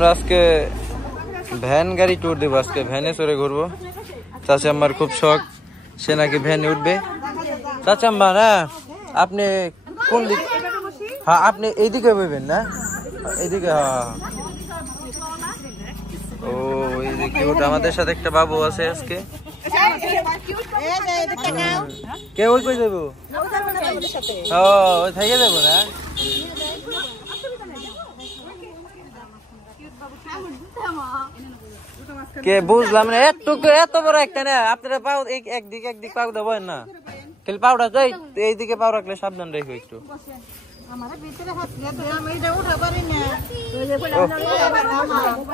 আজকে ভ্যান গাড়ি ট্যুর দেবো, আজকে ভ্যানে চড়ে ঘুরবো। চাচা আমার খুব শখ, সে নাকি ভ্যানে উঠবে। চাচা আম্মা না আপনি কোন দিক? হ্যাঁ আপনি এইদিকে বইবেন না, এইদিকে। হ্যাঁ ও এই যে কিউট, আমাদের সাথে একটা বাবু আছে আজকে। কে ওই কই যাবো? ও ওই থেকে যাবো না? কে বুঝলাম না, এত বড় একটা না। আপনারা পাও একদিক পাও দেবেন না, খালি পাউডার যাই এইদিকে পাও রাখলে সাবধান রেখো একটু।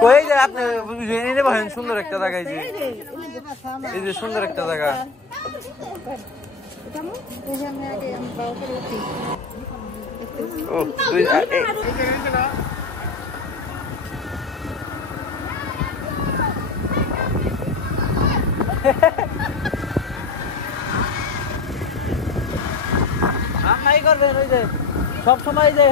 কই যে আপনি সুন্দর একটা জায়গা, এই যে সুন্দর একটা জায়গা। ও আমরাই করবেন ওই যে সব সময় যে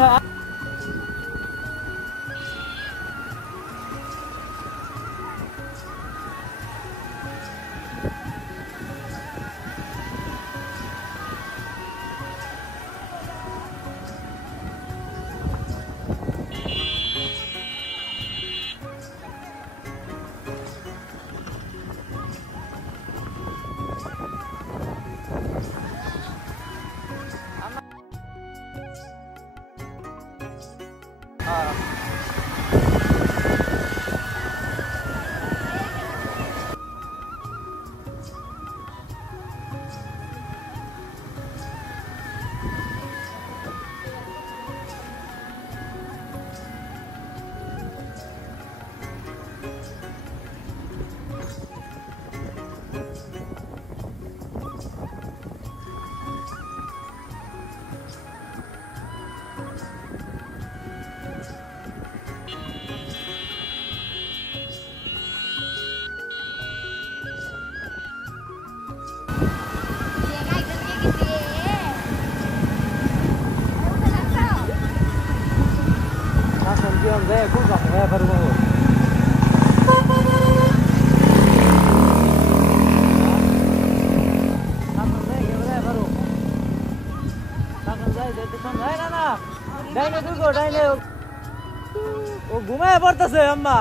ও ঘুমায় পড়তেছে আম্মা।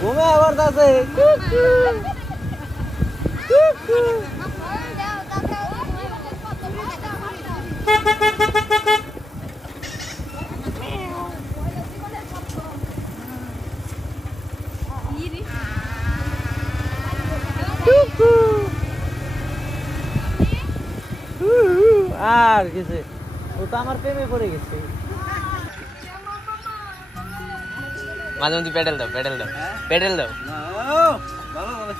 ঘুমায় পড়তেছে। আর কিছু ও তো আমার প্রেমে পড়ে গেছে। মাঝে মধ্যে পেডেল দাও, পেডেল দাও, পেডেল দাও। ভালো করে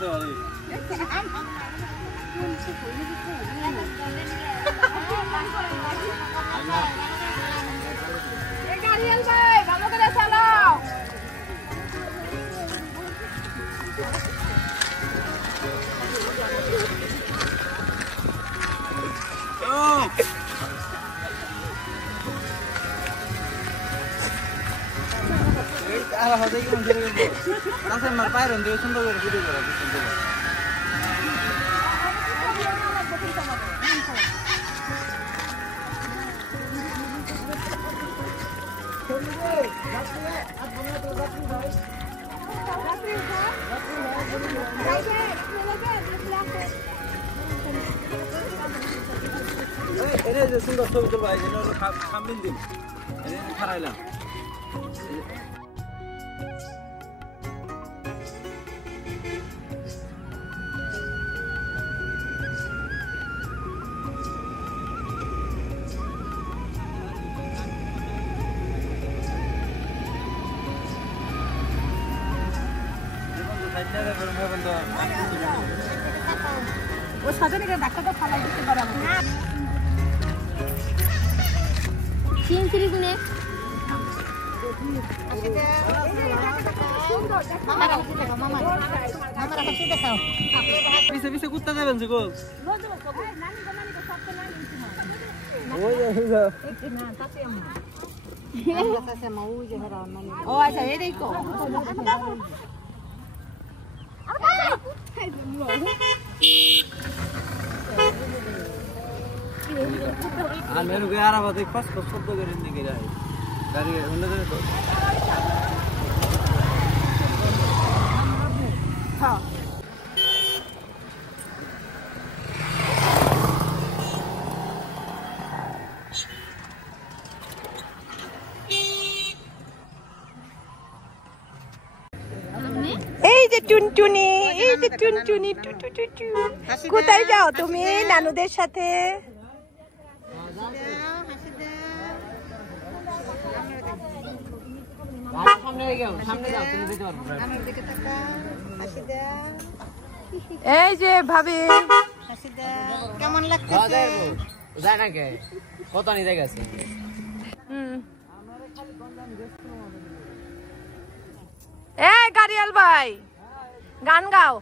চালাও। পায়রন দিয়ে সুন্দর করে ভিডিও করা। সুন্দর ছবি তুলবা, সামনে দিন খারাইলাম। ও সাজনে ডাক্তারটা ফালাই দিতে পারে না। চিনচিরি গুনে পিছে পিছে কুত্তা যাবেন সুকল ও আচ্ছা এটাই কো আর মেনু কে আর আবার পাঁচ পাঁচ শব্দ করে নিয়ে গেলে গাড়ি হন্ডা ধরে তো হ্যাঁ এই যে টুনটুনি এই যে টুনটুনি কোথায় যাও তুমি নানুদের সাথে এই যে ভাবি কেমন লাগতেছে কত নিয়ে গেছে এই গাড়িয়াল ভাই গান গাও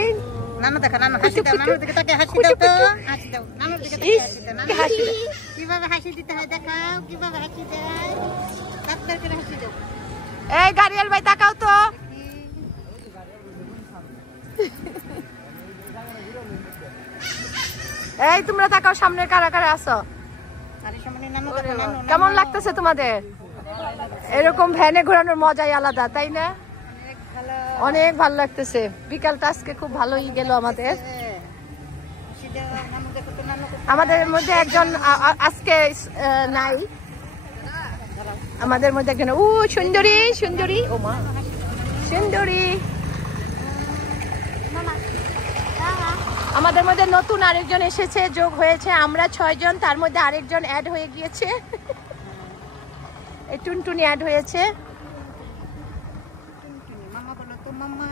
এই নানু দেখা নানু হাসি দাও নানুর দিকে তাকিয়ে হাসি দাও তো হাসি দাও নানুর দিকে তাকিয়ে হাসি দাও নানু হাসি কিভাবে হাসি দিতে হয় দেখাও কিভাবে হাসি দেয় ডাক্তার করে হাসি দাও এই গাড়িয়াল ভাই তাকাও তো এই তোমরা তাকাও সামনে কারা কারা আছো আরে সামনে নানু দেখো নানু কেমন লাগতেছে তোমাদের এরকম ভ্যানে ঘোরানোর মজাই আলাদা তাই না অনেক ভালো লাগতেছে বিকালটা আজকে খুব ভালোই গেল আমাদের হাসি দাও নানু দেখো তো নানু আমাদের মধ্যে একজন আজকে নাই আমাদের মধ্যে একজন সুন্দরী সুন্দরী ও মা সুন্দরী আমাদের মধ্যে নতুন আরেকজন এসেছে যোগ হয়েছে আমরা 6 জন তার মধ্যে আরেকজন অ্যাড হয়ে গিয়েছে এই টুনটুনি অ্যাড হয়েছে মামা বলো তো মামা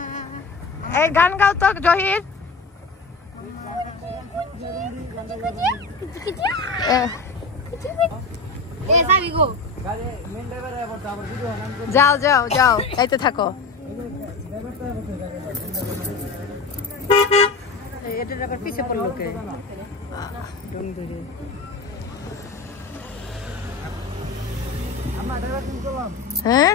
এই গান গাও তো জহির এ যাবি গো যাও যাও যাও যাইতে থাকো এটা আবার পিছে পড়লো কে হ্যাঁ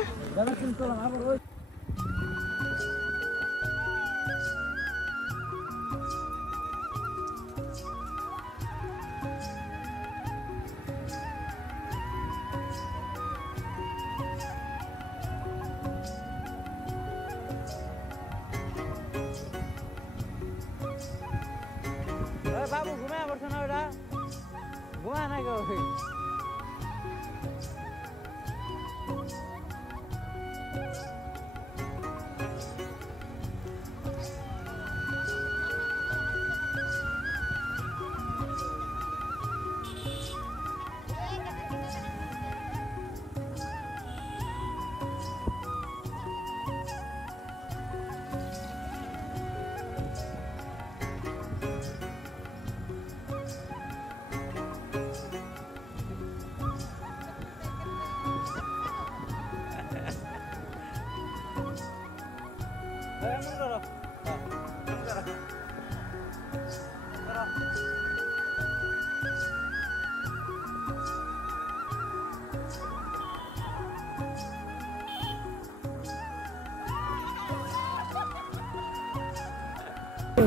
বাবু ঘুমায় পড়ছে না ওটা ঘুমায় না কেউ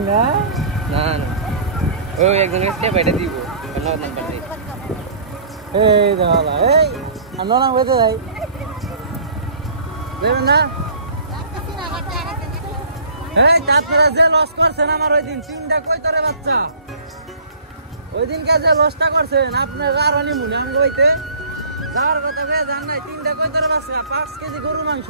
না না ও একজন স্টেপ এটা দিব নন নাম্বার নেই এই দাওলা এই আর নন নাম্বার দে যাই দেবেন না এই তারপরে যে লস করছেন আমার ওই দিন 3টা কই তোরে বাচ্চা ওই দিন কে যে লসটা করছেন আপনার আর অনি মনে আম কইতে যাওয়ার কথা কয়ে জান নাই 3টা কই তোরে বাচ্চা 5 কেজি গরুর মাংস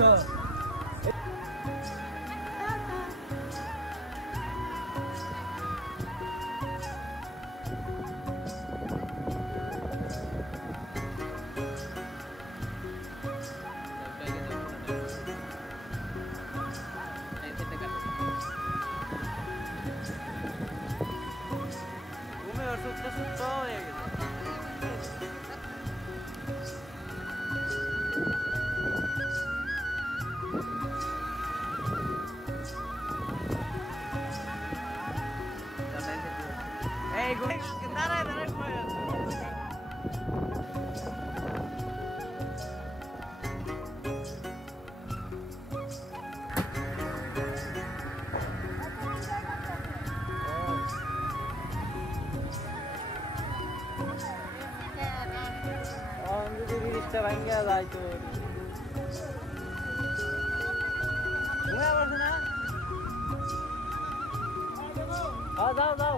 ঘুমে ওর সুস্থ হয়ে গেছে ভাঙ্গা যায় তো যাও যাও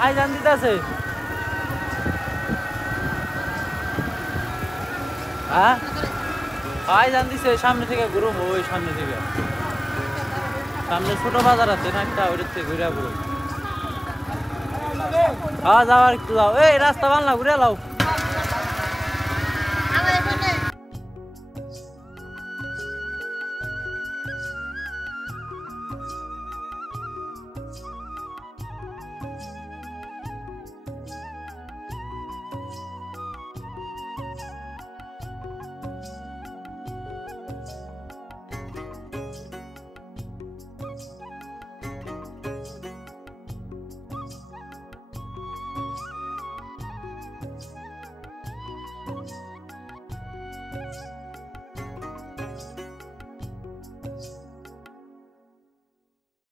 আইজান দিতেছে হ্যাঁ আইজান দিছে সামনে থেকে ঘুরো ওই সামনে থেকে সামনে ছোট বাজার আছে না একটা ওইটার থেকে ঘুরে ঘুরো হ্যাঁ যাও আর একটু যাও এই রাস্তা বানলা ঘুরে লাও